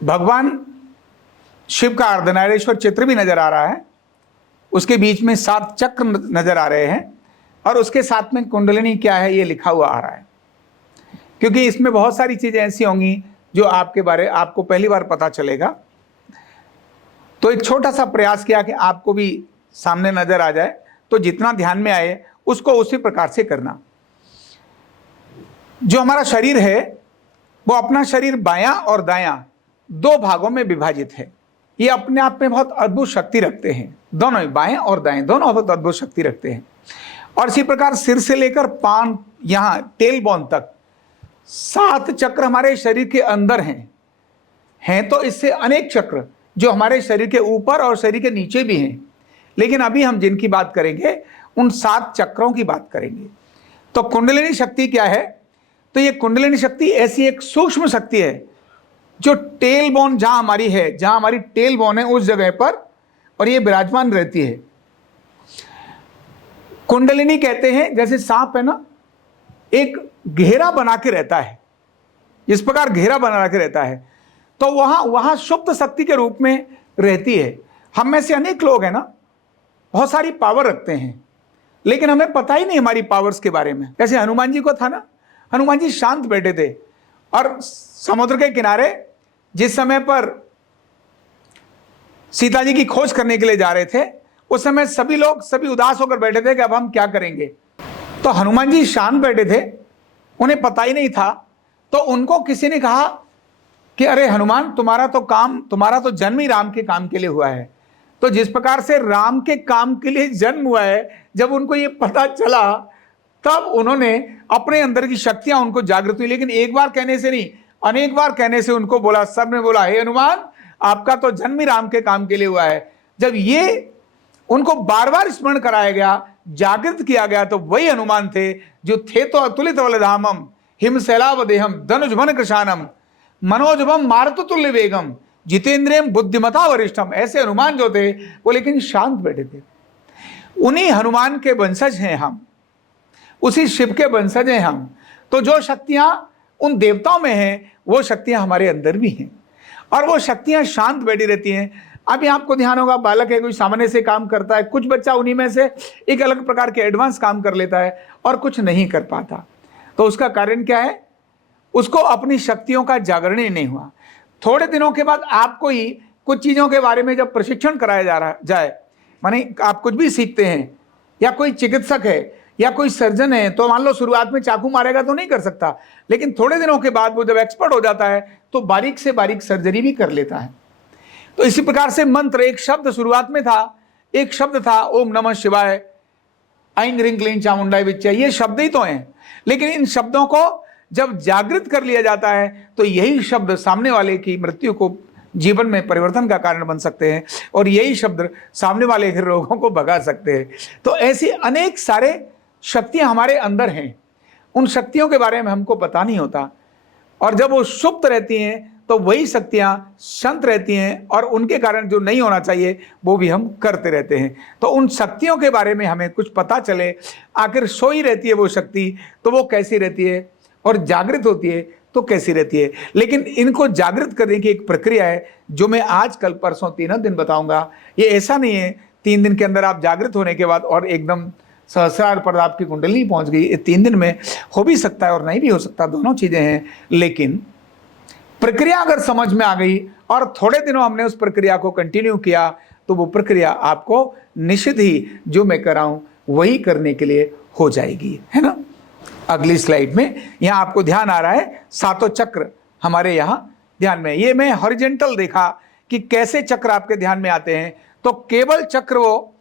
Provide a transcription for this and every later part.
भगवान शिव का अर्धनारीश्वर चित्र भी नजर आ रहा है, उसके बीच में 7 चक्र नजर आ रहे हैं और उसके साथ में कुंडलिनी क्या है ये लिखा हुआ आ रहा है। क्योंकि इसमें बहुत सारी चीजें ऐसी होंगी जो आपको पहली बार पता चलेगा, तो एक छोटा सा प्रयास किया कि आपको भी सामने नजर आ जाए, तो जितना ध्यान में आए उसको उसी प्रकार से करना। जो हमारा शरीर है वो अपना शरीर बायां और दायां 2 भागों में विभाजित है। ये अपने आप में बहुत अद्भुत शक्ति रखते हैं, दोनों ही बाएं और दाएं दोनों बहुत अद्भुत शक्ति रखते हैं। और इसी प्रकार सिर से लेकर पान यहां टेल बोन तक 7 चक्र हमारे शरीर के अंदर हैं तो इससे अनेक चक्र जो हमारे शरीर के ऊपर और शरीर के नीचे भी हैं, लेकिन अभी हम जिनकी बात करेंगे उन 7 चक्रों की बात करेंगे। तो कुंडलिनी शक्ति क्या है? तो ये कुंडलिनी शक्ति ऐसी एक सूक्ष्म शक्ति है जो टेल बोन जहां हमारी टेल बोन है उस जगह पर, और ये विराजमान रहती है। कुंडलिनी कहते हैं जैसे सांप है ना, एक घेरा बना के रहता है, इस प्रकार घेरा बना के रहता है, तो वहां सुप्त शक्ति के रूप में रहती है। हम में से अनेक लोग हैं ना, बहुत सारी पावर रखते हैं, लेकिन हमें पता ही नहीं हमारी पावर्स के बारे में। जैसे हनुमान जी को था ना, हनुमान जी शांत बैठे थे और समुद्र के किनारे जिस समय पर सीता जी की खोज करने के लिए जा रहे थे, उस समय सभी उदास होकर बैठे थे कि अब हम क्या करेंगे। तो हनुमान जी शांत बैठे थे, उन्हें पता ही नहीं था। तो उनको किसी ने कहा कि अरे हनुमान, तुम्हारा तो जन्म ही राम के काम के लिए हुआ है। तो जिस प्रकार से राम के काम के लिए जन्म हुआ है, जब उनको ये पता चला तब उन्होंने अपने अंदर की शक्तियां उनको जागृत हुई। लेकिन एक बार कहने से नहीं, अनेक बार कहने से उनको बोला, सबने बोला हे हनुमान, आपका तो जन्म ही राम के काम के लिए हुआ है। जब ये उनको बार बार स्मरण कराया गया, जागृत किया गया, तो वही हनुमान थे जो थे तो अतुलित बलधामम हिमशैलावदेहम धनुजभन कृशानम मनोजभम मारुततुल्य वेगम जितेंद्रियम बुद्धिमता वरिष्ठम। ऐसे हनुमान जो थे वो लेकिन शांत बैठे थे। उन्हीं हनुमान के वंशज हैं हम, उसी शिव के वंशज हैं हम। तो जो शक्तियां उन देवताओं में हैं वो शक्तियां हमारे अंदर भी हैं, और वो शक्तियां शांत बैठी रहती हैं। अभी आपको ध्यान होगा, बालक है, कोई सामान्य से काम करता है, कुछ बच्चा उन्हीं में से एक अलग प्रकार के एडवांस काम कर लेता है और कुछ नहीं कर पाता। तो उसका कारण क्या है? उसको अपनी शक्तियों का जागरण ही नहीं हुआ। थोड़े दिनों के बाद आपको ही कुछ चीज़ों के बारे में जब प्रशिक्षण कराया जाए, माने आप कुछ भी सीखते हैं, या कोई चिकित्सक है या कोई सर्जन है, तो मान लो शुरुआत में चाकू मारेगा तो नहीं कर सकता, लेकिन थोड़े दिनों के बाद वो जब एक्सपर्ट हो जाता है तो बारीक से बारीक सर्जरी भी कर लेता है। तो इसी प्रकार से मंत्र, एक शब्द शुरुआत में था, एक शब्द था ओम नमः शिवाय ऐं ह्रीं क्लीं चामुंडाय विच्चे, ये शब्द ही तो हैं, लेकिन इन शब्दों को जब जागृत कर लिया जाता है तो यही शब्द सामने वाले की मृत्यु को जीवन में परिवर्तन का कारण बन सकते हैं, और यही शब्द सामने वाले के रोगों को भगा सकते हैं। तो ऐसी अनेक सारे शक्तियां हमारे अंदर हैं, उन शक्तियों के बारे में हमको पता नहीं होता, और जब वो सुप्त रहती हैं तो वही शक्तियां शांत रहती हैं, और उनके कारण जो नहीं होना चाहिए वो भी हम करते रहते हैं। तो उन शक्तियों के बारे में हमें कुछ पता चले, आखिर सोई रहती है वो शक्ति तो वो कैसी रहती है, और जागृत होती है तो कैसी रहती है। लेकिन इनको जागृत करने की एक प्रक्रिया है जो मैं आज कल परसों 3 दिन बताऊंगा। ये ऐसा नहीं है 3 दिन के अंदर आप जागृत होने के बाद और एकदम सहस्रार पर आपकी कुंडली पहुंच गई। ये 3 दिन में हो भी सकता है और नहीं भी हो सकता, दोनों चीजें हैं। लेकिन प्रक्रिया अगर समझ में आ गई और थोड़े दिनों हमने उस प्रक्रिया को कंटिन्यू किया तो वो प्रक्रिया आपको निश्चित ही जो मैं कर रहा हूं वही करने के लिए हो जाएगी, है ना। अगली स्लाइड में यहां आपको ध्यान आ रहा है 7 चक्र हमारे यहां ध्यान में। ये मैं हॉरिजॉन्टल देखा कि कैसे चक्र आपके ध्यान में आते हैं। तो केवल चक्र, वो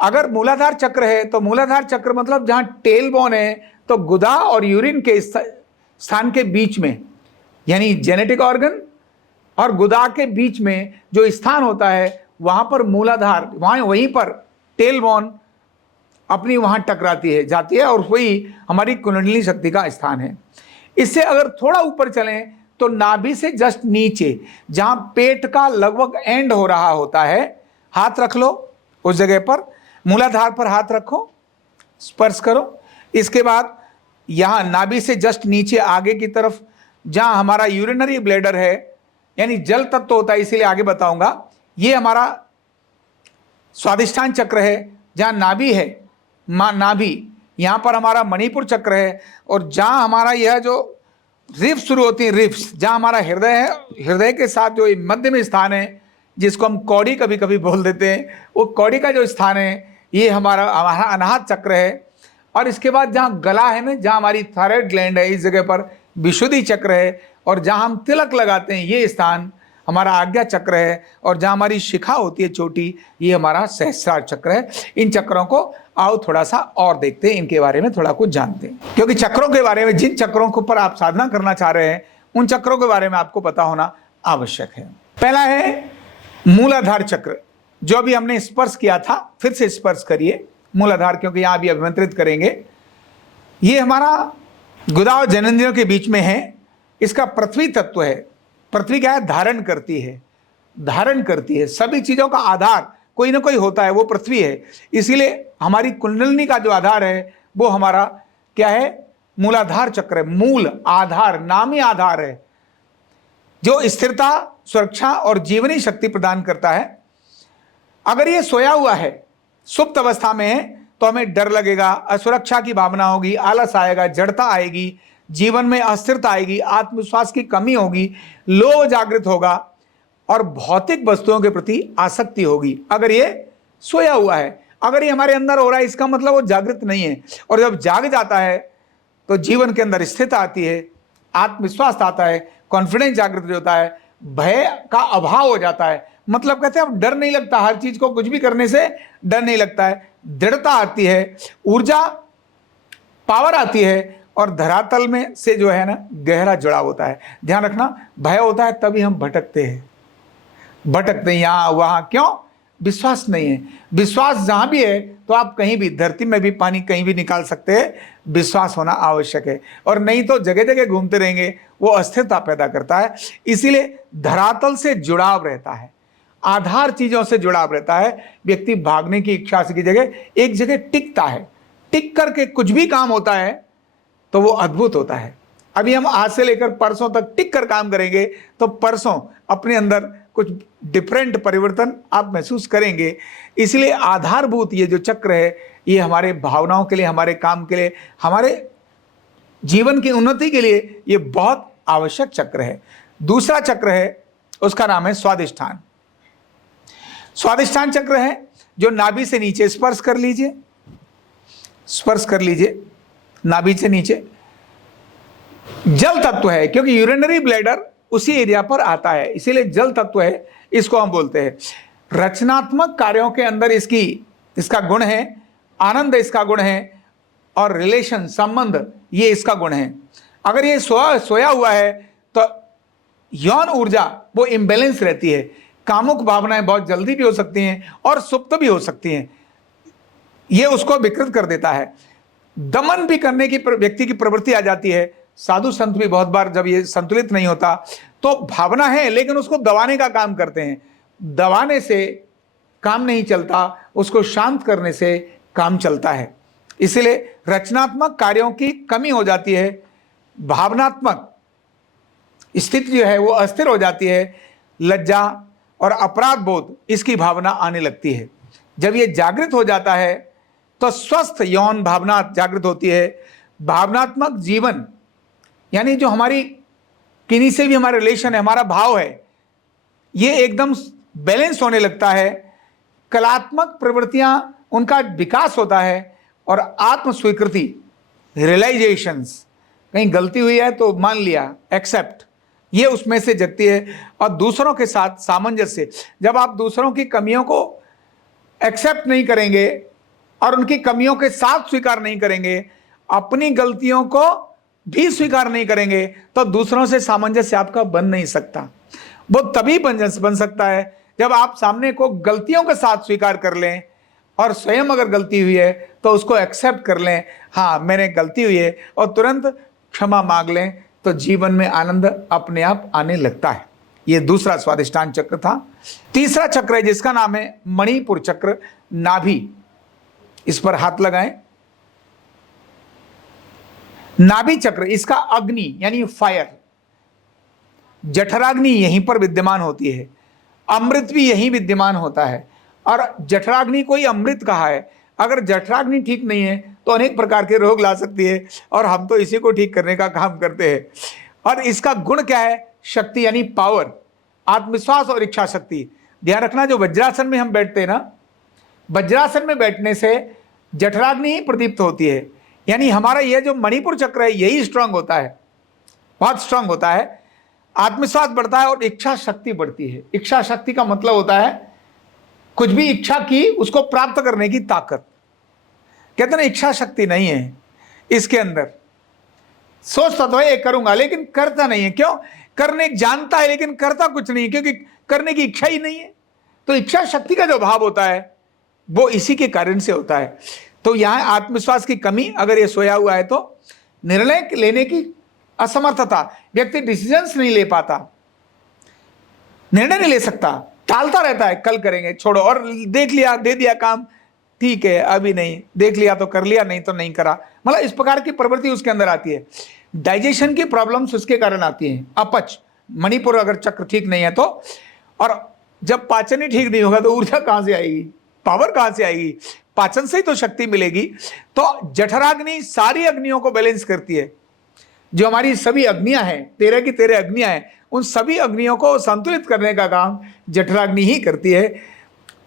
अगर मूलाधार चक्र है तो मूलाधार चक्र मतलब जहां टेल बोन है, तो गुदा और यूरिन के स्थान के बीच में, यानी जेनेटिक ऑर्गन और गुदा के बीच में जो स्थान होता है वहां पर मूलाधार, वहीं पर टेल बोन अपनी वहां टकराती है, जाती है, और वही हमारी कुंडलिनी शक्ति का स्थान है। इससे अगर थोड़ा ऊपर चलें तो नाभि से जस्ट नीचे जहां पेट का लगभग एंड हो रहा होता है, हाथ रख लो उस जगह पर, मूलाधार पर हाथ रखो, स्पर्श करो। इसके बाद यहां नाभि से जस्ट नीचे आगे की तरफ जहां हमारा यूरिनरी ब्लैडर है, यानी जल तत्व होता है, इसीलिए आगे बताऊंगा। ये हमारा स्वादिष्ठान चक्र है, जहां नाभि है, नाभि, यहां पर हमारा मणिपुर चक्र है, और जहां हमारा यह जो रिफ शुरू होती है, रिफ्स, जहां हमारा हृदय है, हृदय के साथ जो मध्य में स्थान है, जिसको हम कौड़ी कभी कभी बोल देते हैं, वो कौड़ी का जो स्थान है, ये हमारा अनाहत चक्र है। और इसके बाद जहाँ गला है ना, जहाँ हमारी थायराइड ग्लैंड है, इस जगह पर विशुद्धि चक्र है, और जहाँ हम तिलक लगाते हैं, ये स्थान हमारा आज्ञा चक्र है, और जहाँ हमारी शिखा होती है चोटी, ये हमारा सहस्रार चक्र है। इन चक्रों को आओ थोड़ा सा और देखते हैं, इनके बारे में थोड़ा कुछ जानते हैं, क्योंकि चक्रों के बारे में, जिन चक्रों के ऊपर आप साधना करना चाह रहे हैं, उन चक्रों के बारे में आपको पता होना आवश्यक है। पहला है मूलाधार चक्र, जो अभी हमने स्पर्श किया था, फिर से स्पर्श करिए मूलाधार, क्योंकि यहां भी अभिमंत्रित करेंगे। ये हमारा गुदा और जननेंद्रियों के बीच में है। इसका पृथ्वी तत्व है। पृथ्वी क्या है? धारण करती है, धारण करती है सभी चीजों का आधार कोई ना कोई होता है, वो पृथ्वी है। इसीलिए हमारी कुंडलिनी का जो आधार है, वो हमारा क्या है? मूलाधार चक्र है। मूल आधार, नामी आधार है, जो स्थिरता, सुरक्षा और जीवनी शक्ति प्रदान करता है। अगर ये सोया हुआ है, सुप्त अवस्था में है, तो हमें डर लगेगा, असुरक्षा की भावना होगी, आलस आएगा, जड़ता आएगी, जीवन में अस्थिरता आएगी, आत्मविश्वास की कमी होगी, लोभ जागृत होगा, और भौतिक वस्तुओं के प्रति आसक्ति होगी। अगर ये सोया हुआ है, अगर ये हमारे अंदर हो रहा है, इसका मतलब वो जागृत नहीं है। और जब जाग जाता है तो जीवन के अंदर स्थिरता आती है, आत्मविश्वास आता है, कॉन्फिडेंस जागृत होता है, भय का अभाव हो जाता है। मतलब कहते हैं अब डर नहीं लगता, हर चीज को कुछ भी करने से डर नहीं लगता है, दृढ़ता आती है, ऊर्जा, पावर आती है, और धरातल में से जो है ना गहरा जुड़ाव होता है। ध्यान रखना, भय होता है तभी हम भटकते हैं, भटकते हैं यहां वहां। क्यों? विश्वास नहीं है। विश्वास जहां भी है तो आप कहीं भी, धरती में भी पानी कहीं भी निकाल सकते हैं। विश्वास होना आवश्यक है, और नहीं तो जगह जगह घूमते रहेंगे, वो अस्थिरता पैदा करता है। इसीलिए धरातल से जुड़ाव रहता है, आधार चीजों से जुड़ाव रहता है। व्यक्ति भागने की इच्छा की जगह एक जगह टिकता है, टिक करके कुछ भी काम होता है तो वो अद्भुत होता है। अभी हम आज से लेकर परसों तक टिक कर काम करेंगे तो परसों अपने अंदर कुछ डिफरेंट परिवर्तन आप महसूस करेंगे। इसलिए आधारभूत ये जो चक्र है, ये हमारे भावनाओं के लिए, हमारे काम के लिए, हमारे जीवन की उन्नति के लिए ये बहुत आवश्यक चक्र है। दूसरा चक्र है, उसका नाम है स्वादिष्ठान। स्वादिष्ठान चक्र है जो नाभि से नीचे, स्पर्श कर लीजिए, स्पर्श कर लीजिए नाभि से नीचे। जल तत्व है, क्योंकि यूरिनरी ब्लैडर उसी एरिया पर आता है, इसीलिए जल तत्व है, इसको हम बोलते हैं। रचनात्मक कार्यों के अंदर इसका गुण है, आनंद इसका गुण है, और रिलेशन, संबंध, ये इसका गुण है। अगर ये सोया हुआ है तो यौन ऊर्जा वो इम्बैलेंस रहती है, कामुक भावनाएं बहुत जल्दी भी हो सकती हैं और सुप्त भी हो सकती हैं, ये उसको विकृत कर देता है। दमन भी करने की व्यक्ति की प्रवृत्ति आ जाती है। साधु संत भी बहुत बार जब ये संतुलित नहीं होता तो भावना है लेकिन उसको दबाने का काम करते हैं। दबाने से काम नहीं चलता, उसको शांत करने से काम चलता है। इसलिए रचनात्मक कार्यों की कमी हो जाती है, भावनात्मक स्थिति जो है वो अस्थिर हो जाती है, लज्जा और अपराध बोध इसकी भावना आने लगती है। जब ये जागृत हो जाता है तो स्वस्थ यौन भावना जागृत होती है। भावनात्मक जीवन, यानी जो हमारी किन्हीं से भी हमारा रिलेशन है, हमारा भाव है, ये एकदम बैलेंस होने लगता है। कलात्मक प्रवृत्तियां, उनका विकास होता है, और आत्म स्वीकृति, रियलाइजेशंस, कहीं गलती हुई है तो मान लिया, एक्सेप्ट, ये उसमें से जगती है। और दूसरों के साथ सामंजस्य, जब आप दूसरों की कमियों को एक्सेप्ट नहीं करेंगे और उनकी कमियों के साथ स्वीकार नहीं करेंगे, अपनी गलतियों को भी स्वीकार नहीं करेंगे, तो दूसरों से सामंजस्य आपका बन नहीं सकता। वो तभी बन सकता है जब आप सामने को गलतियों के साथ स्वीकार कर लें, और स्वयं अगर गलती हुई है तो उसको एक्सेप्ट कर लें, हाँ मैंने गलती हुई है, और तुरंत क्षमा मांग लें, तो जीवन में आनंद अपने आप आने लगता है। ये दूसरा स्वादिष्ठान चक्र था। तीसरा चक्र है जिसका नाम है मणिपुर चक्र, नाभि। इस पर हाथ लगाएं। नाभि चक्र, इसका अग्नि यानी फायर, जठराग्नि यहीं पर विद्यमान होती है, अमृत भी यहीं विद्यमान होता है। और जठराग्नि को ही अमृत कहा है। अगर जठराग्नि ठीक नहीं है तो अनेक प्रकार के रोग ला सकती है, और हम तो इसी को ठीक करने का काम करते हैं। और इसका गुण क्या है? शक्ति यानी पावर, आत्मविश्वास और इच्छा शक्ति। ध्यान रखना, जो वज्रासन में हम बैठते हैं ना, वज्रासन में बैठने से जठराग्नि ही प्रदीप्त होती है, यानी हमारा यह जो मणिपुर चक्र है यही स्ट्रांग होता है, बहुत स्ट्रांग होता है। आत्मविश्वास बढ़ता है और इच्छा शक्ति बढ़ती है। इच्छा शक्ति का मतलब होता है कुछ भी इच्छा की उसको प्राप्त करने की ताकत। कहते हैं ना, इच्छा शक्ति नहीं है इसके अंदर। सोचता तो है ये करूंगा लेकिन करता नहीं है। क्यों? करने जानता है लेकिन करता कुछ नहीं, क्योंकि करने की इच्छा ही नहीं है। तो इच्छा शक्ति का जो भाव होता है वो इसी के कारण से होता है। तो यहां आत्मविश्वास की कमी, अगर ये सोया हुआ है तो निर्णय लेने की असमर्थता, व्यक्ति डिसीजंस नहीं ले पाता, निर्णय नहीं ले सकता, टालता रहता है, कल करेंगे, छोड़ो, और देख लिया, दे दिया काम, ठीक है अभी नहीं, देख लिया तो कर लिया, नहीं तो नहीं करा। मतलब इस प्रकार की प्रवृत्ति उसके अंदर आती है। डाइजेशन की प्रॉब्लम्स उसके कारण आती हैं। अपच, मणिपुर अगर चक्र ठीक नहीं है तो, और जब पाचन ही ठीक नहीं होगा तो ऊर्जा कहां से आएगी, पावर कहां से आएगी? पाचन से ही तो शक्ति मिलेगी। तो जठराग्नि सारी अग्नियों को बैलेंस करती है। जो हमारी सभी अग्नियां हैं, 13 की 13 अग्नियां हैं, उन सभी अग्नियों को संतुलित करने का काम जठराग्नि ही करती है।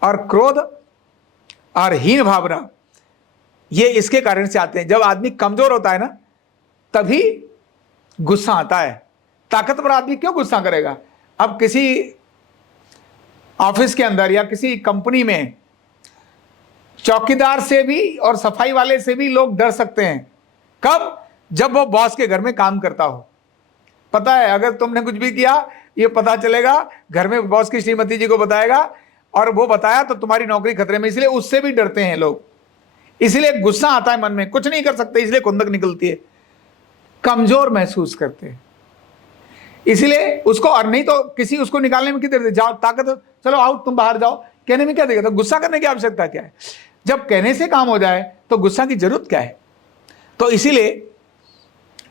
और क्रोध और हीन भावना ये इसके कारण से आते हैं। जब आदमी कमजोर होता है ना, तभी गुस्सा आता है। ताकतवर आदमी क्यों गुस्सा करेगा? अब किसी ऑफिस के अंदर या किसी कंपनी में चौकीदार से भी और सफाई वाले से भी लोग डर सकते हैं। कब? जब वो बॉस के घर में काम करता हो। पता है, अगर तुमने कुछ भी किया ये पता चलेगा, घर में बॉस की श्रीमती जी को बताएगा, और वो बताया तो तुम्हारी नौकरी खतरे में। इसलिए उससे भी डरते हैं लोग, इसलिए गुस्सा आता है मन में, कुछ नहीं कर सकते, इसलिए खुंदक निकलती है, कमजोर महसूस करते हैं, इसलिए उसको। और नहीं तो किसी उसको निकालने में कितने जाओ, ताकत, चलो आओ तुम बाहर जाओ, कहने में क्या देगा? तो गुस्सा करने की आवश्यकता क्या है? जब कहने से काम हो जाए तो गुस्सा की जरूरत क्या है? तो इसीलिए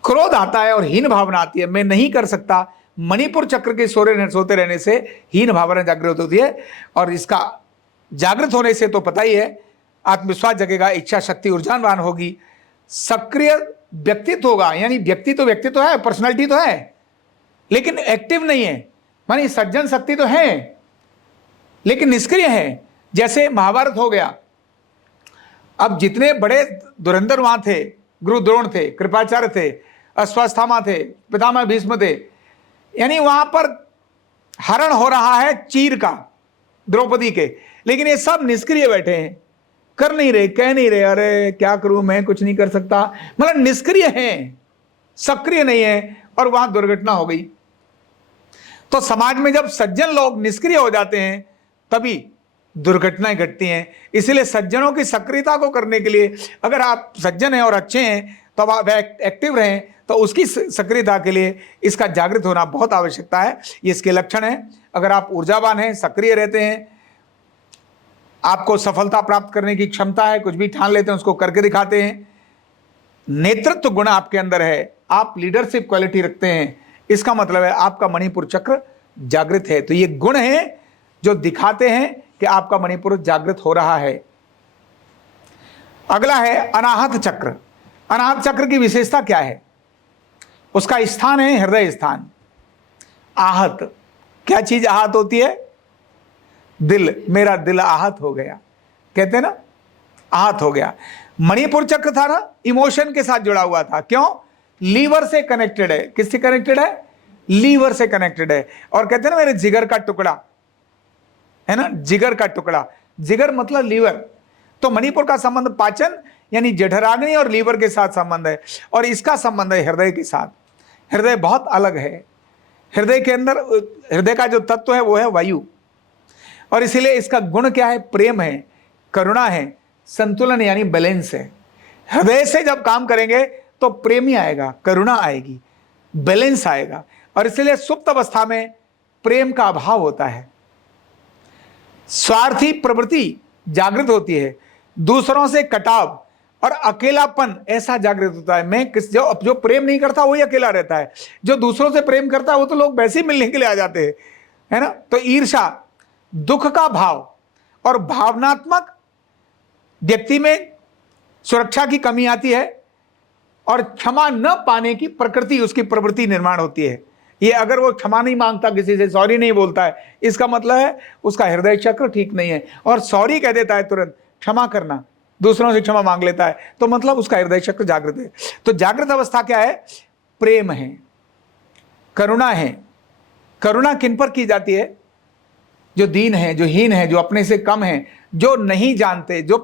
क्रोध आता है और हीन भावना आती है, मैं नहीं कर सकता। मणिपुर चक्र के सोते रहने से हीन भावना जागृत होती है, और इसका जागृत होने से तो पता ही है, आत्मविश्वास जगेगा, इच्छा शक्ति ऊर्जावान होगी, सक्रिय व्यक्तित्व होगा। यानी व्यक्ति तो है, पर्सनालिटी तो है, लेकिन एक्टिव नहीं है। मानी सज्जन शक्ति तो है लेकिन निष्क्रिय है। जैसे महाभारत हो गया, अब जितने बड़े धुरंधर वहां थे, गुरु द्रोण थे, कृपाचार्य थे, अश्वत्थामा थे, पितामह भीष्म थे, यानी वहां पर हरण हो रहा है चीर का द्रौपदी के, लेकिन ये सब निष्क्रिय बैठे हैं, कर नहीं रहे, कह नहीं रहे, अरे क्या करूं मैं, कुछ नहीं कर सकता, मतलब निष्क्रिय हैं, सक्रिय नहीं है, और वहां दुर्घटना हो गई। तो समाज में जब सज्जन लोग निष्क्रिय हो जाते हैं तभी दुर्घटनाएं घटती हैं। इसलिए सज्जनों की सक्रियता को करने के लिए, अगर आप सज्जन हैं और अच्छे हैं तो आप एक्टिव रहें, तो उसकी सक्रियता के लिए इसका जागृत होना बहुत आवश्यकता है। ये इसके लक्षण हैं। अगर आप ऊर्जावान हैं, सक्रिय रहते हैं, आपको सफलता प्राप्त करने की क्षमता है, कुछ भी ठान लेते हैं उसको करके दिखाते हैं, नेतृत्व गुण आपके अंदर है, आप लीडरशिप क्वालिटी रखते हैं, इसका मतलब है आपका मणिपुर चक्र जागृत है। तो ये गुण हैं जो दिखाते हैं कि आपका मणिपुर जागृत हो रहा है। अगला है अनाहत चक्र। अनाहत चक्र की विशेषता क्या है? उसका स्थान है हृदय स्थान। आहत, क्या चीज आहत होती है? दिल। मेरा दिल आहत हो गया, कहते हैं ना, आहत हो गया। मणिपुर चक्र था ना, इमोशन के साथ जुड़ा हुआ था। क्यों? लीवर से कनेक्टेड है। किससे कनेक्टेड है? लीवर से कनेक्टेड है। और कहते हैं ना, मेरे जिगर का टुकड़ा है ना, जिगर का टुकड़ा, जिगर मतलब लीवर। तो मणिपुर का संबंध पाचन यानी जठराग्नि और लीवर के साथ संबंध है, और इसका संबंध है हृदय के साथ। हृदय बहुत अलग है। हृदय के अंदर, हृदय का जो तत्व है वो है वायु, और इसीलिए इसका गुण क्या है? प्रेम है, करुणा है, संतुलन यानी बैलेंस है। हृदय से जब काम करेंगे तो प्रेम ही आएगा, करुणा आएगी, बैलेंस आएगा, और इसलिए सुप्त अवस्था में प्रेम का अभाव होता है। स्वार्थी प्रवृत्ति जागृत होती है, दूसरों से कटाव, और अकेलापन ऐसा जागृत होता है। मैं किस जो प्रेम नहीं करता वही अकेला रहता है, जो दूसरों से प्रेम करता है वो तो लोग वैसे ही मिलने के लिए आ जाते हैं, है ना। तो ईर्ष्या, दुख का भाव और भावनात्मक व्यक्ति में सुरक्षा की कमी आती है और क्षमा न पाने की प्रकृति, उसकी प्रवृत्ति निर्माण होती है। ये अगर वो क्षमा नहीं मांगता, किसी से सॉरी नहीं बोलता है, इसका मतलब है उसका हृदय चक्र ठीक नहीं है। और सॉरी कह देता है तुरंत, क्षमा करना, दूसरों से क्षमा मांग लेता है, तो मतलब उसका हृदय चक्र जागृत है। तो जागृत अवस्था क्या है? प्रेम है, करुणा है। करुणा किन पर की जाती है? जो दीन है, जो हीन है, जो अपने से कम है, जो नहीं जानते, जो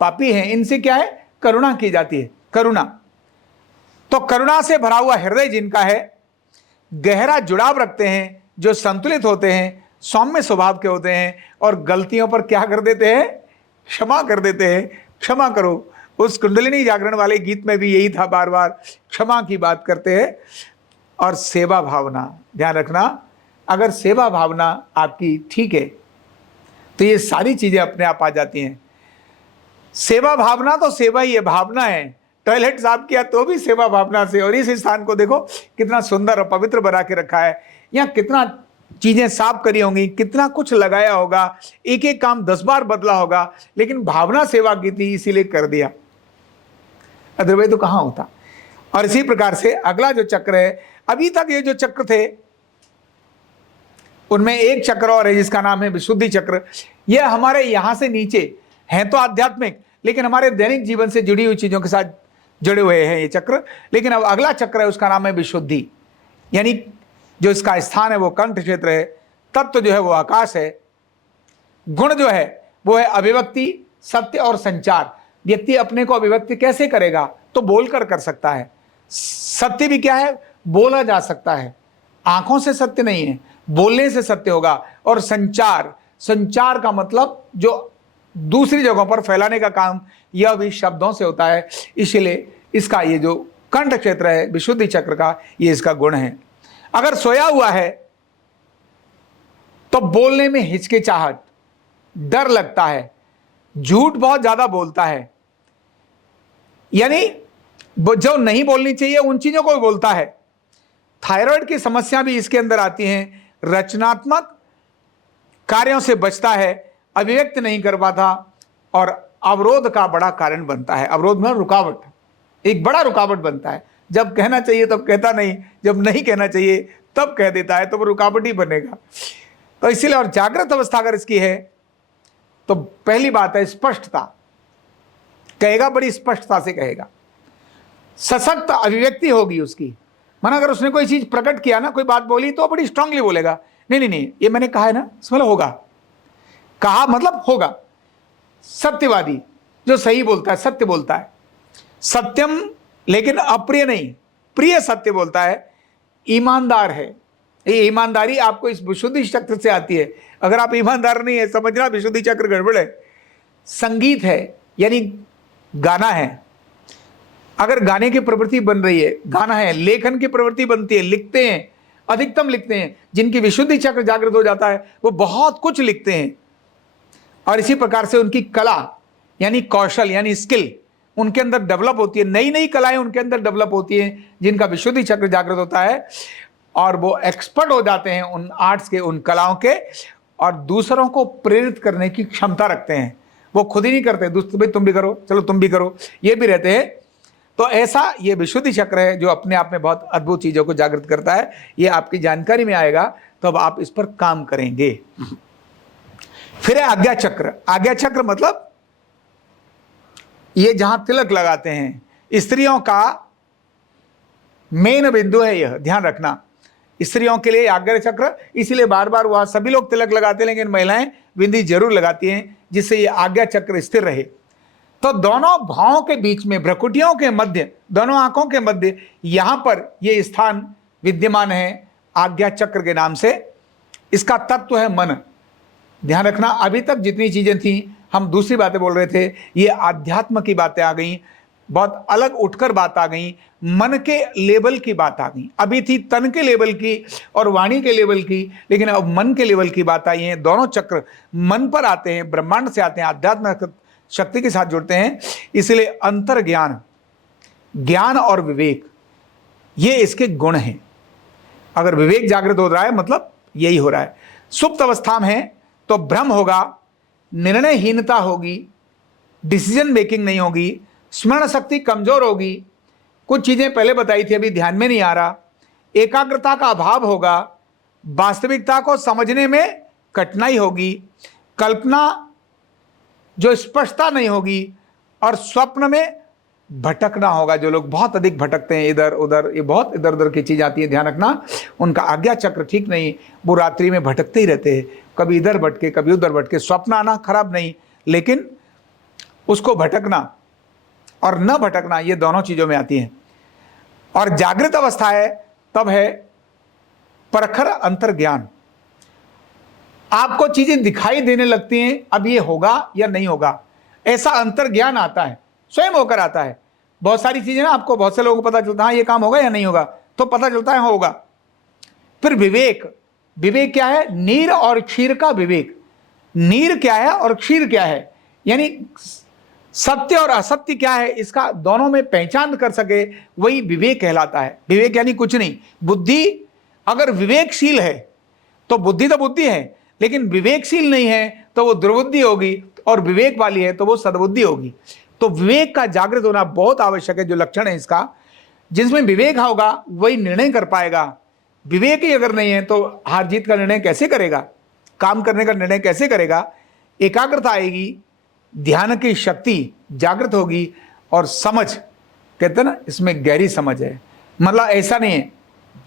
पापी हैं, इनसे क्या है? करुणा की जाती है, करुणा। तो करुणा से भरा हुआ हृदय जिनका है, गहरा जुड़ाव रखते हैं, जो संतुलित होते हैं, सौम्य स्वभाव के होते हैं और गलतियों पर क्या कर देते हैं? क्षमा कर देते हैं। क्षमा करो। उस कुंडलिनी जागरण वाले गीत में भी यही था, बार बार क्षमा की बात करते हैं। और सेवा भावना, ध्यान रखना, अगर सेवा भावना आपकी ठीक है तो ये सारी चीजें अपने आप आ जाती हैं। सेवा भावना तो सेवा ही है, भावना है। टॉयलेट साफ किया तो भी सेवा भावना से। और इस स्थान को देखो कितना सुंदर और पवित्र बना के रखा है। यहाँ कितना चीजें साफ करी होंगी, कितना कुछ लगाया होगा, एक एक काम 10 बार बदला होगा, लेकिन भावना सेवा की थी इसीलिए कर दिया, अदरवाइज तो कहाँ होता। और इसी प्रकार से अगला जो चक्र है, अभी तक ये जो चक्र थे उनमें एक चक्र और है जिसका नाम है विशुद्धि चक्र। यह हमारे यहां से नीचे हैं तो आध्यात्मिक, लेकिन हमारे दैनिक जीवन से जुड़ी हुई चीजों के साथ जुड़े हुए हैं ये चक्र। लेकिन अब अगला चक्र है, उसका नाम है विशुद्धि, यानी जो इसका स्थान है वो कंठ क्षेत्र है। तत्व जो है वो आकाश है। गुण जो है वो है अभिव्यक्ति, सत्य और संचार। व्यक्ति अपने को अभिव्यक्ति कैसे करेगा? तो बोलकर कर सकता है। सत्य भी क्या है? बोला जा सकता है। आंखों से सत्य नहीं है, बोलने से सत्य होगा। और संचार, संचार का मतलब जो दूसरी जगहों पर फैलाने का काम, यह भी शब्दों से होता है। इसलिए इसका ये जो कंठ क्षेत्र है विशुद्धि चक्र का, ये इसका गुण है। अगर सोया हुआ है तो बोलने में हिचकिचाहट, डर लगता है, झूठ बहुत ज्यादा बोलता है, यानी जो नहीं बोलनी चाहिए उन चीजों को भी बोलता है। थायराइड की समस्या भी इसके अंदर आती हैं। रचनात्मक कार्यों से बचता है, अभिव्यक्त नहीं कर पाता और अवरोध का बड़ा कारण बनता है। अवरोध में रुकावट, एक बड़ा रुकावट बनता है। जब कहना चाहिए तब कहता नहीं, जब नहीं कहना चाहिए तब कह देता है, तो वो रुकावट ही बनेगा। तो इसीलिए, और जागृत अवस्था अगर इसकी है तो पहली बात है स्पष्टता, कहेगा बड़ी स्पष्टता से कहेगा। सशक्त अभिव्यक्ति होगी उसकी। माना अगर उसने कोई चीज प्रकट किया ना, कोई बात बोली, तो बड़ी स्ट्रांगली बोलेगा, नहीं नहीं नहीं ये मैंने कहा है ना, इसमें होगा, कहा मतलब होगा। सत्यवादी, जो सही बोलता है, सत्य बोलता है। सत्यम, लेकिन अप्रिय नहीं, प्रिय सत्य बोलता है। ईमानदार है। ये ईमानदारी आपको इस विशुद्धि चक्र से आती है। अगर आप ईमानदार नहीं है, समझना विशुद्धि चक्र गड़बड़ है। संगीत है, यानी गाना है। अगर गाने की प्रवृत्ति बन रही है, गाना है। लेखन की प्रवृत्ति बनती है, लिखते हैं, अधिकतम लिखते हैं। जिनकी विशुद्धि चक्र जागृत हो जाता है वो बहुत कुछ लिखते हैं। और इसी प्रकार से उनकी कला यानी कौशल यानी स्किल उनके अंदर डेवलप होती है। नई नई कलाएं उनके अंदर डेवलप होती हैं जिनका विशुद्धि चक्र जागृत होता है। और वो एक्सपर्ट हो जाते हैं उन आर्ट्स के, उन कलाओं के, और दूसरों को प्रेरित करने की क्षमता रखते हैं। वो खुद ही नहीं करते, दूसरे भाई तुम भी करो, चलो तुम भी करो, ये भी रहते हैं। तो ऐसा ये विशुद्धि चक्र है जो अपने आप में बहुत अद्भुत चीजों को जागृत करता है। ये आपकी जानकारी में आएगा तो अब आप इस पर काम करेंगे। फिर है आज्ञा चक्र। आज्ञा चक्र मतलब ये जहां तिलक लगाते हैं, स्त्रियों का मेन बिंदु है यह, ध्यान रखना। स्त्रियों के लिए आज्ञा चक्र, इसीलिए बार बार वहां सभी लोग तिलक लगाते हैं, लेकिन महिलाएं बिंदी जरूर लगाती हैं जिससे ये आज्ञा चक्र स्थिर रहे। तो दोनों भावों के बीच में, भ्रकुटियों के मध्य, दोनों आंखों के मध्य, यहां पर यह स्थान विद्यमान है आज्ञा चक्र के नाम से। इसका तत्व है मन। ध्यान रखना, अभी तक जितनी चीजें थी हम दूसरी बातें बोल रहे थे, ये आध्यात्म की बातें आ गई, बहुत अलग उठकर बात आ गई, मन के लेवल की बात आ गई। अभी थी तन के लेवल की और वाणी के लेवल की, लेकिन अब मन के लेवल की बात आई है। दोनों चक्र मन पर आते हैं, ब्रह्मांड से आते हैं, आध्यात्म शक्ति के साथ जुड़ते हैं। इसलिए अंतर ज्ञान, ज्ञान और विवेक, ये इसके गुण हैं। अगर विवेक जागृत हो रहा है मतलब यही हो रहा है। सुप्त अवस्था में है तो भ्रम होगा, निर्णयहीनता होगी, डिसीजन मेकिंग नहीं होगी, स्मरण शक्ति कमजोर होगी, कुछ चीजें पहले बताई थी अभी ध्यान में नहीं आ रहा, एकाग्रता का अभाव होगा, वास्तविकता को समझने में कठिनाई होगी, कल्पना जो स्पष्टता नहीं होगी, और स्वप्न में भटकना होगा। जो लोग बहुत अधिक भटकते हैं इधर उधर, ये बहुत इधर उधर की चीज आती है, ध्यान रखना, उनका आज्ञा चक्र ठीक नहीं, वो रात्रि में भटकते ही रहते हैं, कभी इधर भटके कभी उधर भटके। स्वप्न आना खराब नहीं, लेकिन उसको भटकना और न भटकना, ये दोनों चीजों में आती हैं। और जागृत अवस्था है तब है परखर अंतर ज्ञान। आपको चीजें दिखाई देने लगती हैं, अब ये होगा या नहीं होगा, ऐसा अंतर ज्ञान आता है, स्वयं होकर आता है। बहुत सारी चीजें ना आपको, बहुत से लोगों को पता चलता है हाँ ये काम होगा या नहीं होगा, तो पता चलता है होगा। फिर विवेक, विवेक क्या है? नीर और क्षीर का विवेक। नीर क्या है और क्षीर क्या है, यानी सत्य और असत्य क्या है, इसका दोनों में पहचान कर सके, वही विवेक कहलाता है। विवेक यानी कुछ नहीं, बुद्धि अगर विवेकशील है तो बुद्धि तो बुद्धि है, लेकिन विवेकशील नहीं है तो वो दुर्बुद्धि होगी, और विवेक वाली है तो वो सद्बुद्धि होगी। तो विवेक का जागृत होना बहुत आवश्यक है। जो लक्षण है इसका, जिसमें विवेक होगा वही निर्णय कर पाएगा। विवेक ही अगर नहीं है तो हार जीत का निर्णय कैसे करेगा, काम करने का निर्णय कैसे करेगा। एकाग्रता आएगी, ध्यान की शक्ति जागृत होगी, और समझ, कहते हैं ना इसमें गहरी समझ है, मतलब ऐसा नहीं है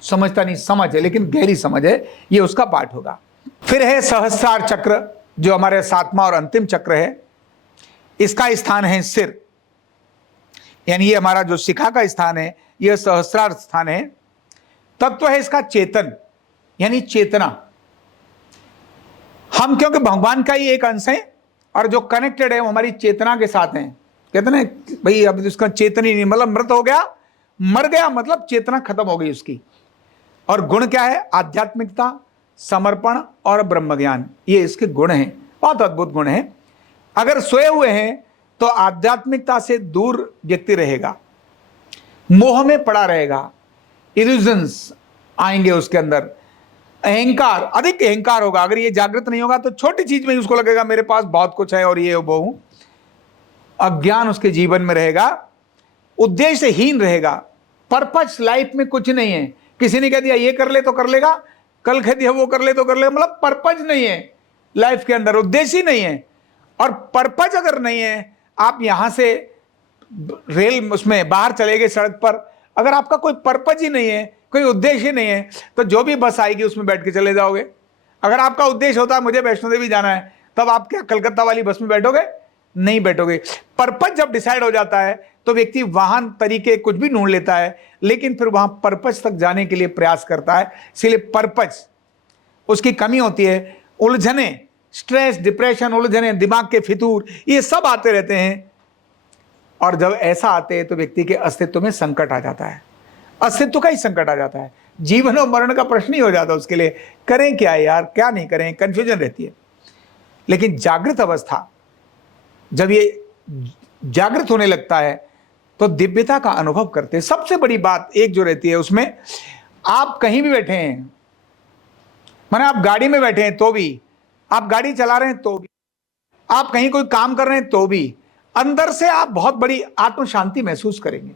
समझता नहीं, समझ है लेकिन गहरी समझ है, ये उसका पाठ होगा। फिर है सहस्रार चक्र, जो हमारे 7वां और अंतिम चक्र है। इसका स्थान है सिर, यानी ये हमारा जो शिखा का स्थान है, यह सहस्रार स्थान है। तत्व है इसका चेतन, यानी चेतना। हम क्योंकि भगवान का ही एक अंश है, और जो कनेक्टेड है वो हमारी चेतना के साथ हैं। कहते ना भाई अब उसका चेतन ही नहीं, मतलब मृत हो गया, मर गया, मतलब चेतना खत्म हो गई उसकी। और गुण क्या है? आध्यात्मिकता, समर्पण और ब्रह्म ज्ञान, ये इसके गुण हैं, बहुत अद्भुत गुण हैं। अगर सोए हुए हैं तो आध्यात्मिकता से दूर व्यक्ति रहेगा, मोह में पड़ा रहेगा, इल्यूजन्स आएंगे उसके अंदर, अहंकार, अधिक अहंकार होगा। अगर ये जागृत नहीं होगा तो छोटी चीज में उसको लगेगा मेरे पास बहुत कुछ है और ये वो हूं। अज्ञान उसके जीवन में रहेगा, उद्देश्यहीन रहेगा, पर्पस लाइफ में कुछ नहीं है। किसी ने कह दिया ये कर ले तो कर लेगा, कल कह दिया वो कर ले तो कर लेगा, मतलब पर्पस नहीं है लाइफ के अंदर, उद्देश्य ही नहीं है। और पर्पस अगर नहीं है, आप यहां से रेल उसमें बाहर चले गए सड़क पर, अगर आपका कोई पर्पस ही नहीं है, कोई उद्देश्य ही नहीं है, तो जो भी बस आएगी उसमें बैठ के चले जाओगे। अगर आपका उद्देश्य होता है मुझे वैष्णो देवी जाना है, तब आप क्या कलकत्ता वाली बस में बैठोगे? नहीं बैठोगे। पर्पस जब डिसाइड हो जाता है तो व्यक्ति वाहन तरीके कुछ भी ढूंढ लेता है, लेकिन फिर वहां पर्पस तक जाने के लिए प्रयास करता है। इसलिए पर्पस उसकी कमी होती है। उलझने, स्ट्रेस, डिप्रेशन, उलझने, दिमाग के फितूर, ये सब आते रहते हैं। और जब ऐसा आते हैं तो व्यक्ति के अस्तित्व में संकट आ जाता है, अस्तित्व का ही संकट आ जाता है, जीवन और मरण का प्रश्न ही हो जाता है उसके लिए। करें क्या यार, क्या नहीं करें, कंफ्यूजन रहती है। लेकिन जागृत अवस्था, जब ये जागृत होने लगता है तो दिव्यता का अनुभव करते हैं। सबसे बड़ी बात एक जो रहती है उसमें, आप कहीं भी बैठे हैं, माने आप गाड़ी में बैठे हैं तो भी, आप गाड़ी चला रहे हैं तो भी, आप कहीं कोई काम कर रहे हैं तो भी, अंदर से आप बहुत बड़ी आत्म शांति महसूस करेंगे।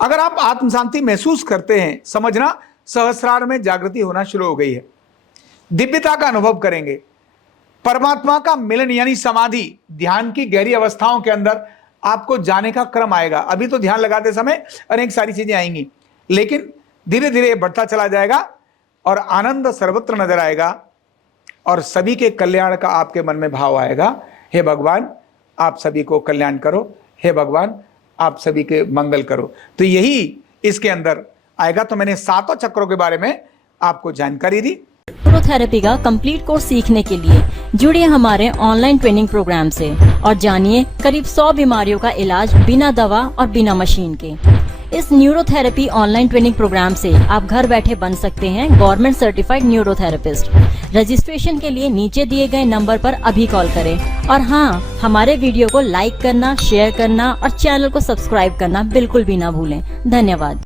अगर आप आत्म शांति महसूस करते हैं, समझना सहस्रार में जागृति होना शुरू हो गई है। दिव्यता का अनुभव करेंगे, परमात्मा का मिलन यानी समाधि, ध्यान की गहरी अवस्थाओं के अंदर आपको जाने का क्रम आएगा। अभी तो ध्यान लगाते समय अनेक सारी चीजें आएंगी, लेकिन धीरे धीरे बढ़ता चला जाएगा और आनंद सर्वत्र नजर आएगा और सभी के कल्याण का आपके मन में भाव आएगा। हे भगवान आप सभी को कल्याण करो, हे भगवान आप सभी के मंगल करो। तो यही इसके अंदर आएगा। तो मैंने 7 चक्रों के बारे में आपको जानकारी दी। न्यूरोथेरेपी का कंप्लीट कोर्स सीखने के लिए जुड़िए हमारे ऑनलाइन ट्रेनिंग प्रोग्राम से और जानिए करीब 100 बीमारियों का इलाज बिना दवा और बिना मशीन के। इस न्यूरोथेरेपी ऑनलाइन ट्रेनिंग प्रोग्राम से आप घर बैठे बन सकते हैं गवर्नमेंट सर्टिफाइड न्यूरोथेरेपिस्ट। रजिस्ट्रेशन के लिए नीचे दिए गए नंबर पर अभी कॉल करें और हाँ, हमारे वीडियो को लाइक करना, शेयर करना और चैनल को सब्सक्राइब करना बिल्कुल भी ना भूलें। धन्यवाद।